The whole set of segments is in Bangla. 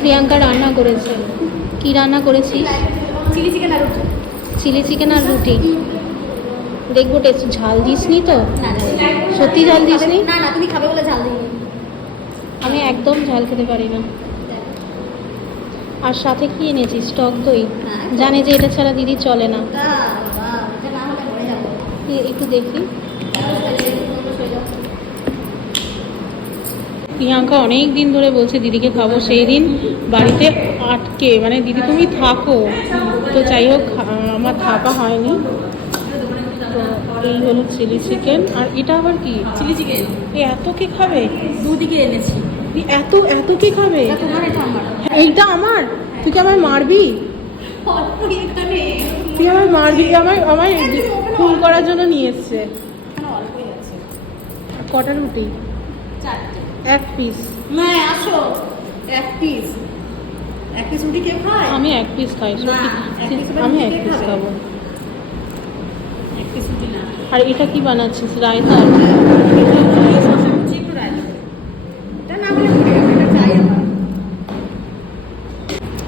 প্রিয়াঙ্কা রান্না করেছে। কি রান্না করেছিস? চিলি চিকেন আর রুটি। চিলি চিকেন আর রুটি। দেখবো টেস্ট। ঝাল দিসনি তো? সত্যি ঝাল দিসনি? না না, তুমি খাবে বলে ঝাল দিইনি। আমি একদম ঝাল খেতে পারি না। আর সাথে কি এনেছিস? টক দই। জানে যে এটা ছাড়া দিদি চলে না। একটু দেখি। প্রিয়াঙ্কা অনেক দিন ধরে বলছে দিদিকে খাবো, সেই দিন বাড়িতে আটকে, মানে দিদি তুমি থাকো, তো যাই হোক আমার থাকা হয়নি। তো এই হলো চিলি চিকেন। আর এটা আবার কি? Chilli chicken. এত কে খাবে? দুদিকে এনেছি। এত এত কে খাবে? তোমার এটা আমার। এইটা আমার? তুই কি আমার মারবি? তুই আমার মারবি? আমার ফুল করার জন্য নিয়ে এসছে। কটা রুটি? 4টে। এক পিস? না আসো, এক পিস। এক পিস রুটি কে খায়? আমি এক পিস খাই। আমি এক পিস খাবো। এক পিস রুটি না। আর এটা কি বানাচ্ছিস? রায়তা?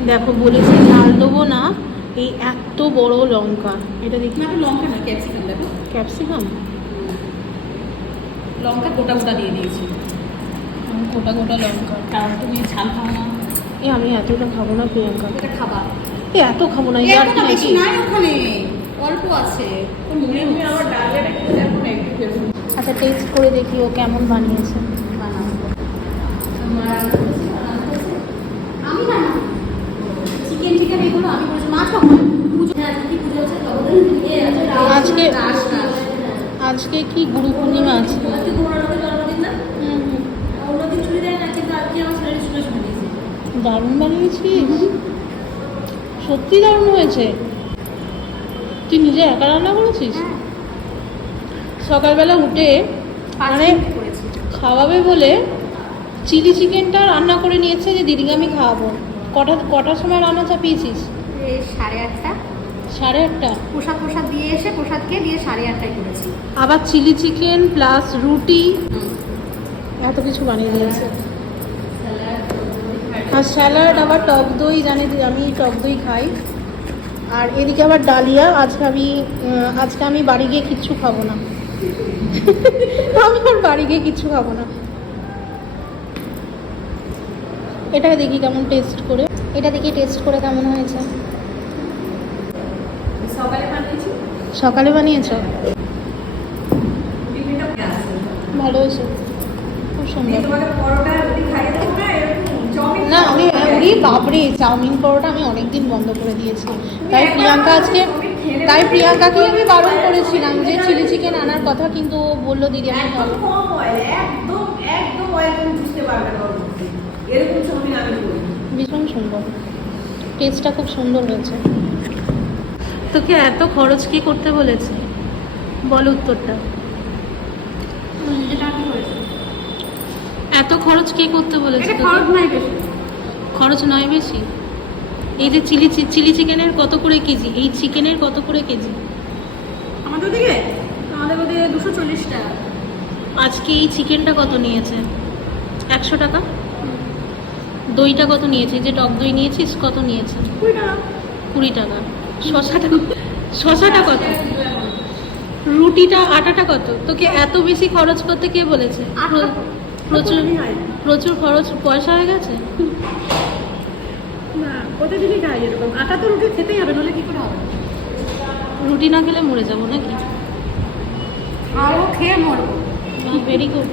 দেখো বলেছি ঝাল দেবো না। এই এত বড় লঙ্কা, এটা দেখি। না লঙ্কা না, ক্যাপসিকাম। দেখো ক্যাপসিকাম। লঙ্কা গোটা গোটা দিয়ে দিয়েছি। গোটা গোটা লঙ্কা। কারণ তুমি ঝাল খাও না। আমি এতটা খাবো না প্রিয়াঙ্কা। এটা খাবা? এত খাবো না। ইয়ার কি বেশি নাকি? নাই ওখানে, অল্প আছে। তুমি আবার ডালে রেখে দেখো না একটু খেয়ে। আচ্ছা টেস্ট করে দেখি ও কেমন বানিয়েছে। আমি না চিকেন টিকেন এগুলো আমি করেছি। মা সব পুজো। হ্যাঁ কি পুজো হচ্ছে? আজকে আজকে কি গুরু পূর্ণিমা আছে? আজকে গৌরানদের জন্মদিন না? অন্যদিন ছুটি দেয় না, কিন্তু আজকে আমার ছেলের ছুটি দিয়েছে। দারুণ বানিয়েছিস, সত্যি দারুণ হয়েছে। তুই নিজে একা রান্না করেছিস? সকালবেলা উঠে মানে খাওয়াবে বলে চিলি চিকেনটা রান্না করে নিয়েছে যে দিদিকে আমি খাওয়াবো। কটার সময় রান্না চাপিয়েছিস? 8:30। 8:30? প্রসাদ দিয়ে এসে প্রসাদ খেয়ে দিয়ে 8:30টায় করেছি। আবার চিলি চিকেন প্লাস রুটি, এত কিছু বানিয়ে দিয়েছে। আর স্যালাড, আবার টক দই, জানে আমি টক দই খাই। আর এদিকে আবার ডালিয়া। আজকে আমি বাড়ি গিয়ে কিচ্ছু খাবো না। আমি আর বাড়ি গিয়ে কিচ্ছু খাবো না। এটা দেখি কেমন টেস্ট করে। এটা দেখি টেস্ট করে কেমন হয়েছে। সকালে বানিয়েছো? ভালো হয়েছে, খুব সুন্দর। না আমি বাপরে, চাউমিন পরোটা আমি অনেকদিন বন্ধ করে দিয়েছি। তাই প্রিয়াঙ্কাকে আমি বারণ করেছিলাম যে চিলি চিকেন আনার কথা, কিন্তু ও বললো দিদি আমি খাবো। ভীষণ সুন্দর, টেস্টটা খুব সুন্দর হয়েছে। তোকে এত খরচ কে করতে বলেছে? বল উত্তরটা। এত খরচ কে করতে বলেছে? খরচ নয় বেশি? এই যে চিলি চিকেনের কত করে কেজি? এই চিকেনের কত করে কেজি? আমাদের ওদিকে 240 টাকা। আজকে এই চিকেনটা কত নিয়েছে? 100 টাকা। দইটা কত নিয়েছে? যে টক দই নিয়েছিস কত নিয়েছে? 20 টাকা। শশাটা কত? রুটিটা আটাটা কত? তোকে এত বেশি খরচ করতে কে বলেছে? প্রচুর খরচ পয়সা হয়ে গেছে। প্রতিদিনই খাই এরকম। আটা তো রুটি খেতেই হবে, নাহলে কি করে হবে? রুটি না খেলে মরে যাবো নাকি? আরও খেয়ে মরবো। Very good.